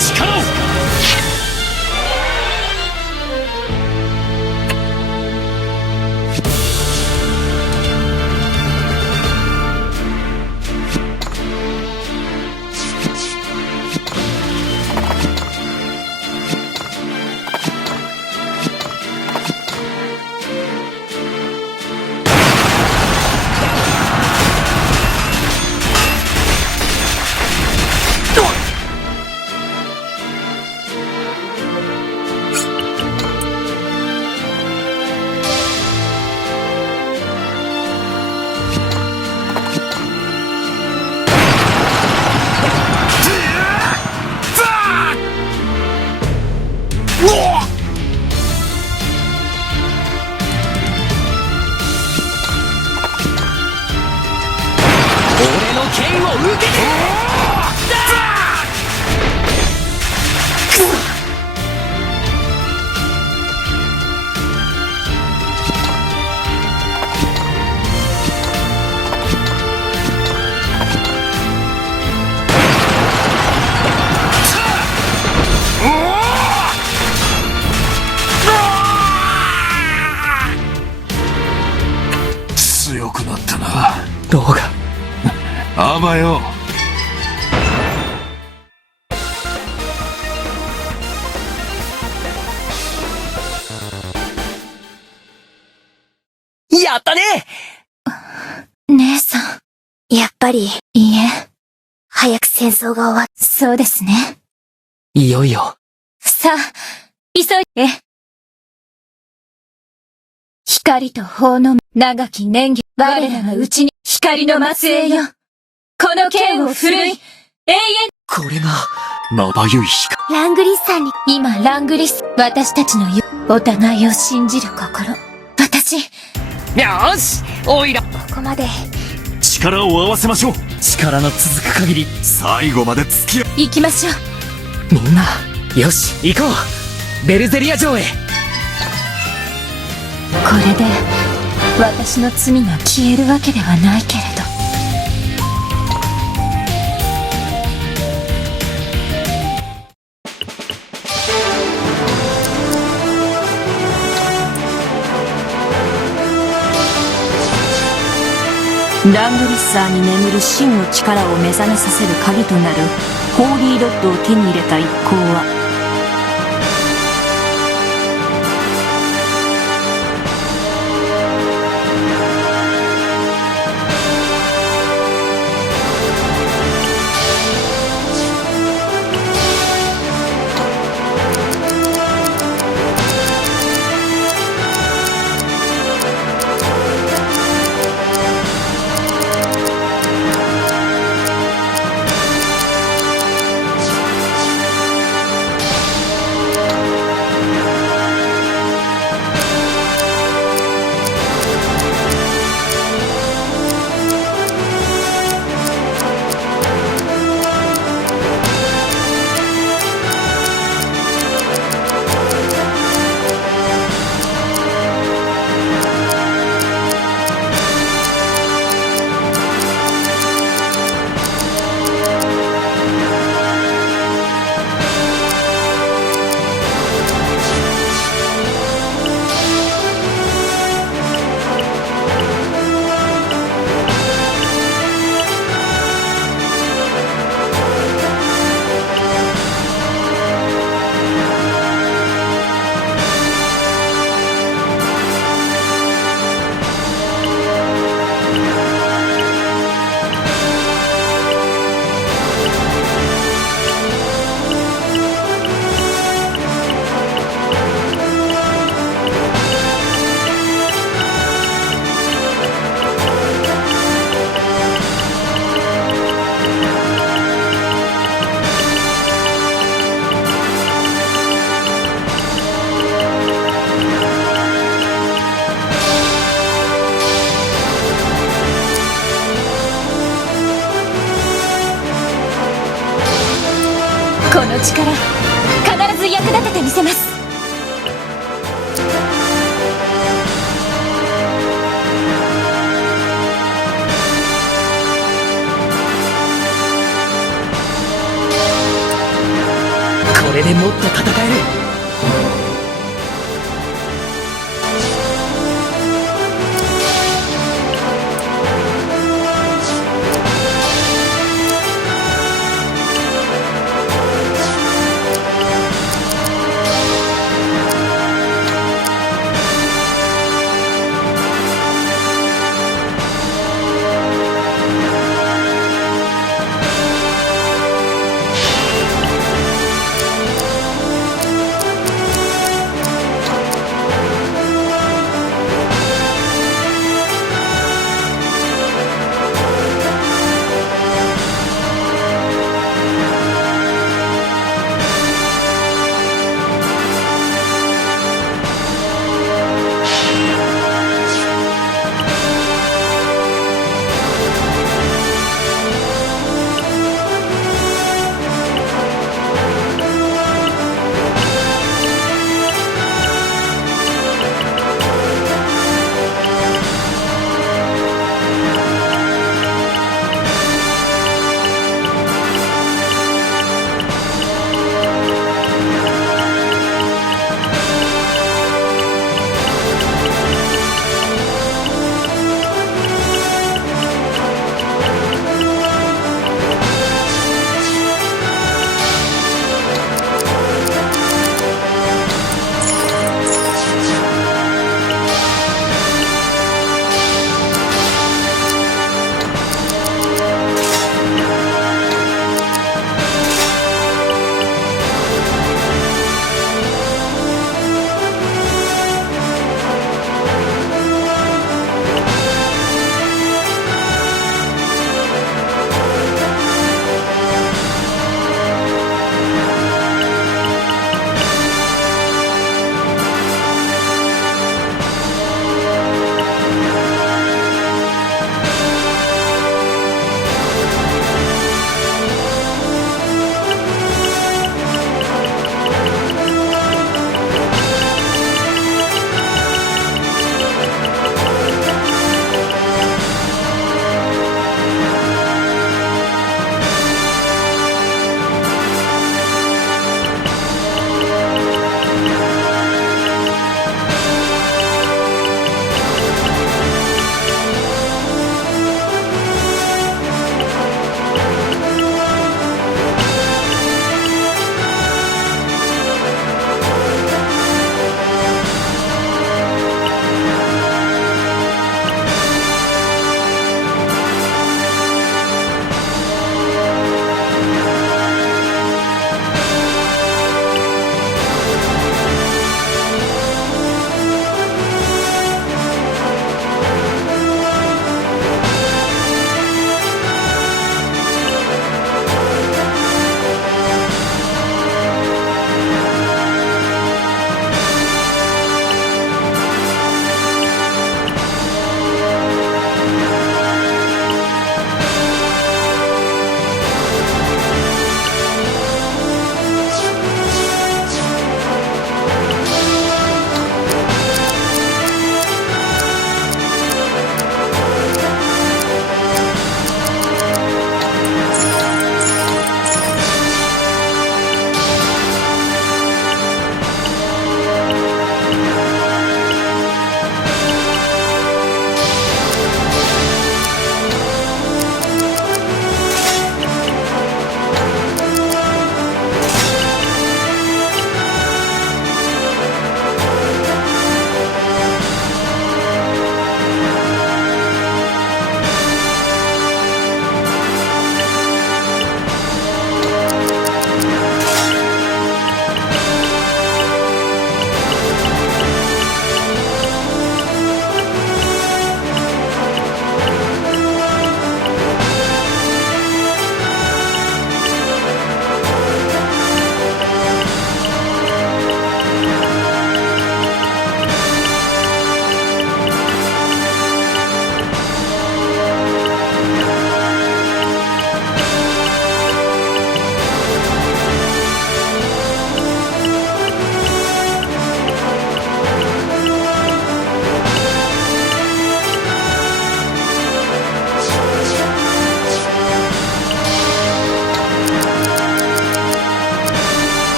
力を。俺の剣を受けて。強くなったな。どうがあばよ。やったね。姉さん。やっぱり、いいえ。早く戦争が終わっ、そうですね。いよいよ。さあ、急いで。光と法の長き年月、我らがうちに光の末裔よ。この剣を振るい、永遠。これがまばゆい光。ラングリスさんに、今ラングリス、私たちのお互いを信じる心。私、よし、おいら。ここまで、力を合わせましょう。力の続く限り最後まで付き合行きましょう。みんな、よし、行こう。ベルゼリア城へ。これで、私の罪が消えるわけではないけれど。ラングリッサーに眠る真の力を目覚めさせる鍵となるホーリーロッドを手に入れた一行は、この力、必ず役立ててみせます。れでもっと戦える。